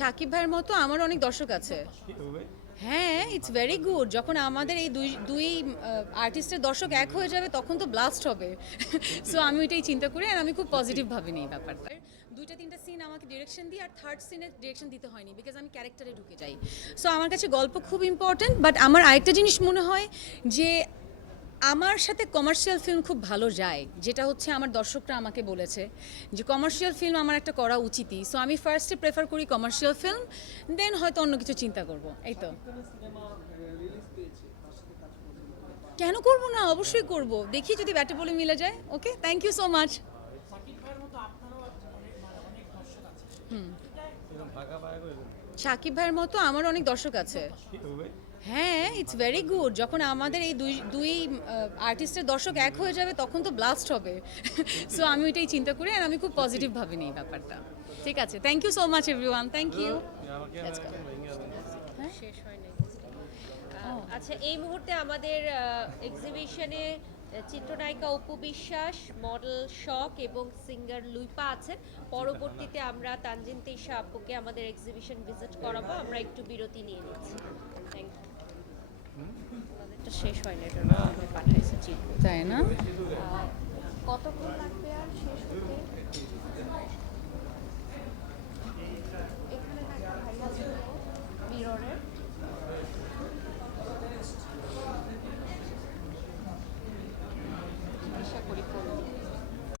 সাকিব ভাইয়ের মতো আমার অনেক দর্শক আছে। হ্যাঁ ইটস ভেরি গুড যখন আমাদের এই দুই দুই আর্টিস্টের দর্শক এক হয়ে যাবে তখন তো ব্লাস্ট হবে। সো আমি ওইটাই চিন্তা করি আর আমি খুব পজিটিভ ভাবে নিই ব্যাপারটা। দুইটা তিনটা সিন আমাকে ডিরেকশন দিই আর থার্ড সিনের ডিরেকশন দিতে হয়নি বিকজ আমি ক্যারেক্টারে ঢুকে যাই। সো আমার কাছে গল্প খুব ইম্পর্ট্যান্ট বাট আমার আরেকটা জিনিস মনে হয় যে আমার সাথে কমার্শিয়াল ফিল্ম খুব ভালো যায়, যেটা হচ্ছে আমার দর্শকরা আমাকে বলেছে যে কমার্শিয়াল ফিল্ম আমার একটা করা উচিতই। সো আমি ফার্স্টে প্রেফার করি কমার্শিয়াল ফিল্ম দেন হয়তো অন্য কিছু চিন্তা করব। এই তো। কেন করব না? অবশ্যই করব। দেখি যদি ব্যাটে বলে মিলে যায়। Okay thank you so much Shakib ভাইয়ের মতো আমার অনেক দর্শক আছে। হ্যাঁ ইটস ভেরি গুড যখন আমাদের এই দুই দুই আর্টিস্টের দর্শক এক হয়ে যাবে, তখন তো ব্লাস্ট হবে। সো আমি ওইটাই চিন্তা করি, আর আমি খুব পজিটিভ ভাবে নিই ব্যাপারটা। ঠিক আছে thank you so much everyone thank you আচ্ছা এই মুহূর্তে আমাদের এক্সিবিশনে চিত্রনায়িকা অপু বিশ্বাস মডেল শখ এবং সিঙ্গার লুইপা আছেন। পরবর্তীতে আমরা তানজিন তেইশা আপুকে আমাদের এক্সিবিশন ভিজিট করাবো। আমরা একটু বিরতি নিয়ে নিচ্ছি। থ্যাংক ইউ হয় না এটা পাঠাইছে চিঠি। তাই না? কতক্ষণ লাগবে আর শেষ হতে?